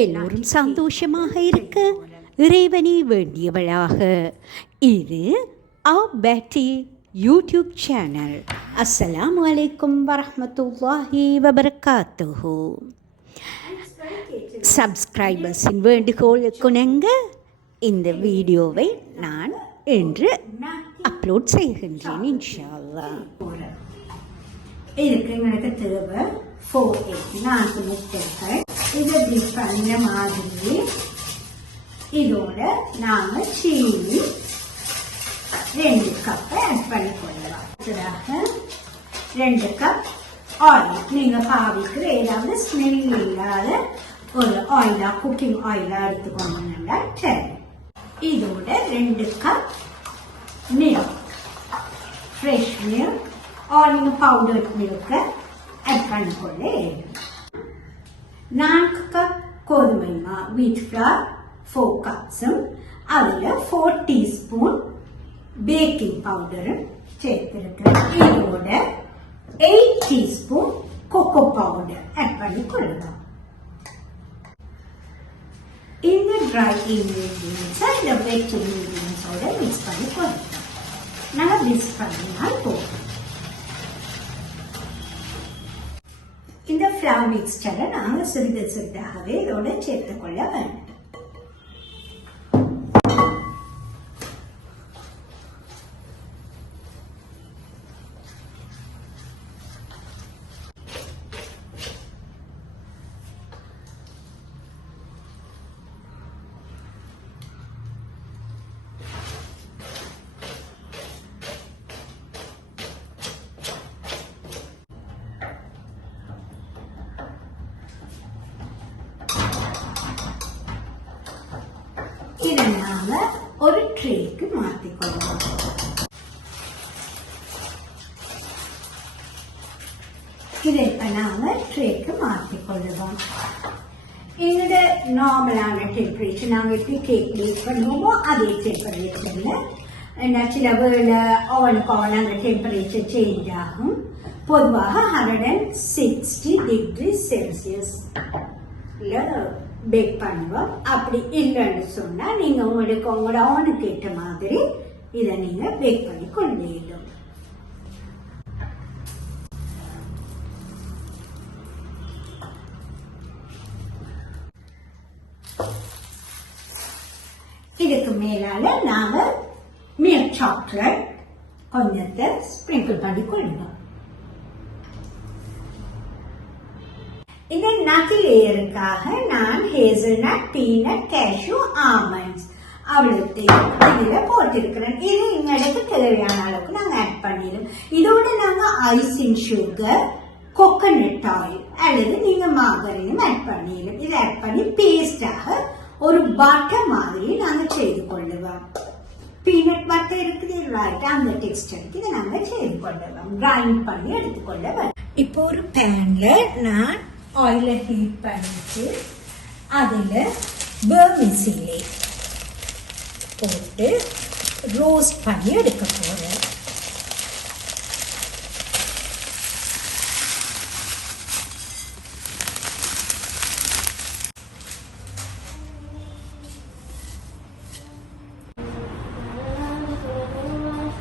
எல்லோரும் சந்தோஷமாக இருக்க இறைவனை வேண்டியவளாக. இது பேட்டி யூடியூப் சேனல். அஸ்ஸலாமு அலைக்கும் வரஹ்மத்துல்லாஹி வபரகாத்துஹு. சப்ஸ்கிரைபர்ஸின் வேண்டுகோளுக்கு இணங்க இந்த வீடியோவை நான் இன்று அப்லோட் செய்கின்றேன் இன்ஷா அல்லாஹ். இதுக்கு எங்களுக்கு தேவை 4 egg 4 முட்டைகள். இதை டிப் பண்ண மாதிரி இதோட நாங்கள் சீனி 2 கப் ஆட் பண்ணிக்கொள்ளலாம். அடுத்ததாக 2 கப் ஆயில். நீங்கள் பாவிக்கிற ஏதாவது ஸ்மெல் இல்லாத ஒரு ஆயிலா குக்கிங் ஆயிலா எடுத்துக்கோங்கன்னா சரி. இதோட 2 cup milk, fresh milk or powder மில்கை ஆட் பண்ணிக்கொள்ள. 4 கப் கோதுமை மாவு வீட் ஃப்ளார் 4 கப்ஸும் அதில் 4 டீஸ்பூன் பேக்கிங் பவுடரும் சேர்த்திருக்கிறேன். இதோட 8 டீஸ்பூன் கொக்கோ பவுடர் ஆட் பண்ணிக்கொள்ளலாம். இந்த ட்ரை இன்கிரீடியன்ஸை இந்த வெட் இன்கிரீடியன்ஸோட மிக்ஸ் பண்ணி கொள்ளலாம். நல்லா மிக்ஸ் பண்ணினால் போதும். இந்த ஃப்ளவர் மிக்ஸ்சரை நாங்கள் சிறிது சிறிதாகவே இதோட சேர்த்துக்கொள்ள வேண்டும். இதை நாங்கள் ஒரு ட்ரேக்கு மாற்றிக்கொள்ளலாம். இதை இப்போ நாங்கள் ட்ரேக்கு மாற்றிக்கொள்ளுவோம். எங்களோட நார்மலான டெம்பரேச்சர் நாங்கள் எப்படி கேக் பேக் பண்ணுவோமோ அதே டெம்பரேச்சரில் சில வேளை அவனுக்கு அந்த டெம்பரேச்சர் சேஞ்ச் ஆகும். பொதுவாக 160 டிகிரி செல்சியஸ் பேக் பண்ணுவோம். அப்படி இல்லைன்னு சொன்னா நீங்க உங்களோட அவனுக்கு ஏற்ற மாதிரி இதை நீங்க பேக் பண்ணி கொண்டு வேண்டும். இதுக்கு மேலால நாங்க மில்க் சாக்லேட் கொஞ்சத்தை ஸ்ப்ரிங்கிள் பண்ணி கொள்ளணும். இந்த நட் லேயருக்காக நான் ஹேசல்நட், பீனட், கேஷ்யூ, ஆல்மண்ட்ஸ் அவ்வளோத்தையும் இதில் போட்டிருக்கிறேன். இது எங்களுக்கு தேவையான அளவுக்கு நாங்கள் ஆட் பண்ணிடுவோம். இதோட நாங்கள் ஐசிங் சுகர், கோகனட் ஆயில் அல்லது நீங்கள் மார்கரினும் ஆட் பண்ணிடுவோம். இதை ஆட் பண்ணி பேஸ்டாக ஒரு பட்டர் மாதிரி நாங்கள் செய்து கொள்ளுவோம். பீனட் பட்டர் இருக்குது ரைட், அந்த டெக்ஸ்டருக்கு இதை நாங்கள் செய்து கொள்ளுவோம். கிரைண்ட் பண்ணி எடுத்துக்கொள்ளுவோம். இப்போ ஒரு பேன்ல நான் ஆயில ஹீட் பண்ணிட்டு அதில் வெர்மிசெல்லி போட்டு ரோஸ்ட் பண்ணி எடுக்க போகிறேன்.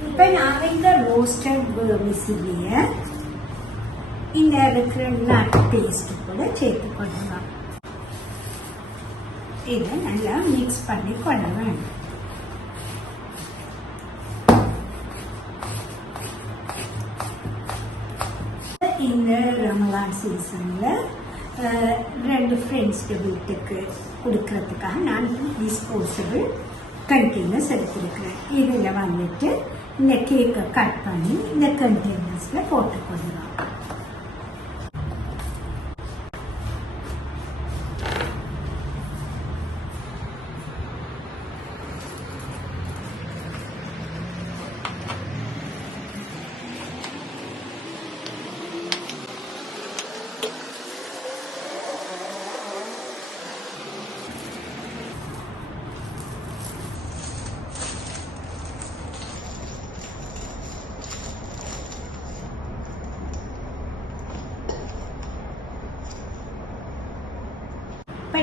இப்போ நான் இந்த ரோஸ்டட் வெர்மிசெல்லியை இந்த இருக்கிற நட் பேஸ்ட் கூட சேர்த்து கொள்ளலாம். இதை நல்லா மிக்ஸ் பண்ணி கொள்ள வேண்டும். இந்த ரமலான் சீசன்ல 2 ஃப்ரெண்ட்ஸ்க்கு வீட்டுக்கு கொடுக்கறதுக்காக நான் டிஸ்போசபிள் கண்டெய்னர்ஸ் எடுத்திருக்கிறேன். இதில் வந்துட்டு இந்த கேக்கை கட் பண்ணி இந்த கண்டெய்னர்ஸ்ல போட்டுக்கொள்ளலாம்.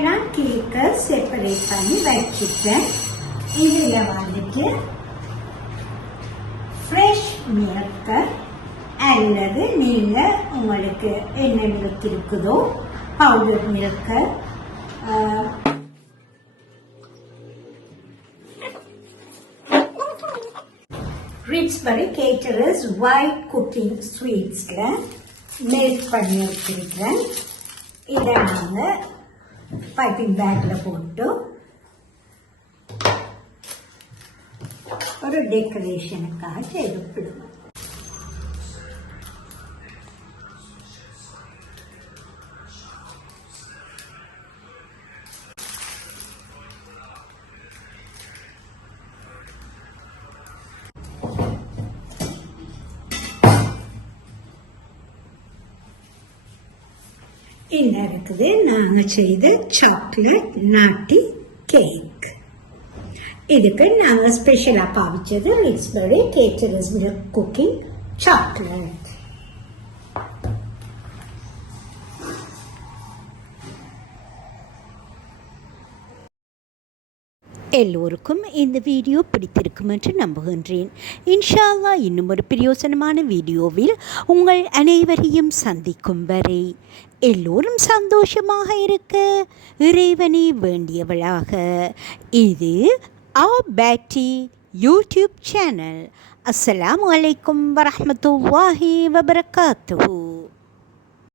நான் கேக்கை செப்பரேட் பண்ணி வச்சுட்டேன். இதில் வந்துட்டு ஃப்ரெஷ் மில்க் அல்லது நீங்கள் உங்களுக்கு என்ன மில்க் இருக்குதோ powder milk, Richberry caterers white cooking ஸ்வீட்ஸில் மெல்ட் பண்ணி வச்சிருக்கிறேன். இதை நாங்கள் பைப்பிங் பேக்கில் போட்டு ஒரு டெக்கரேஷனுக்காக செய்யப்படுவோம். என்ன இருக்குது நாங்கள் செய்த சாக்லேட் நாட்டி கேக். இதுக்கு நாங்கள் ஸ்பெஷலாக பாவிச்சது ரிச்பரி கேட்டரர்ஸ் மில்க் குக்கிங் சாக்லேட். எல்லோருக்கும் இந்த வீடியோ பிடித்திருக்கும் என்று நம்புகின்றேன். இன்ஷா அல்லாஹ் இன்னும் ஒரு பிரயோசனமான வீடியோவில் உங்கள் அனைவரையும் சந்திக்கும் வரை எல்லோரும் சந்தோஷமாக இருக்க இறைவனை வேண்டியவளாக. இது பேட்டி யூடியூப் சேனல். அஸ்ஸலாமு அலைக்கும் வரஹ்மத்துல்லாஹி வபரகாத்துஹு.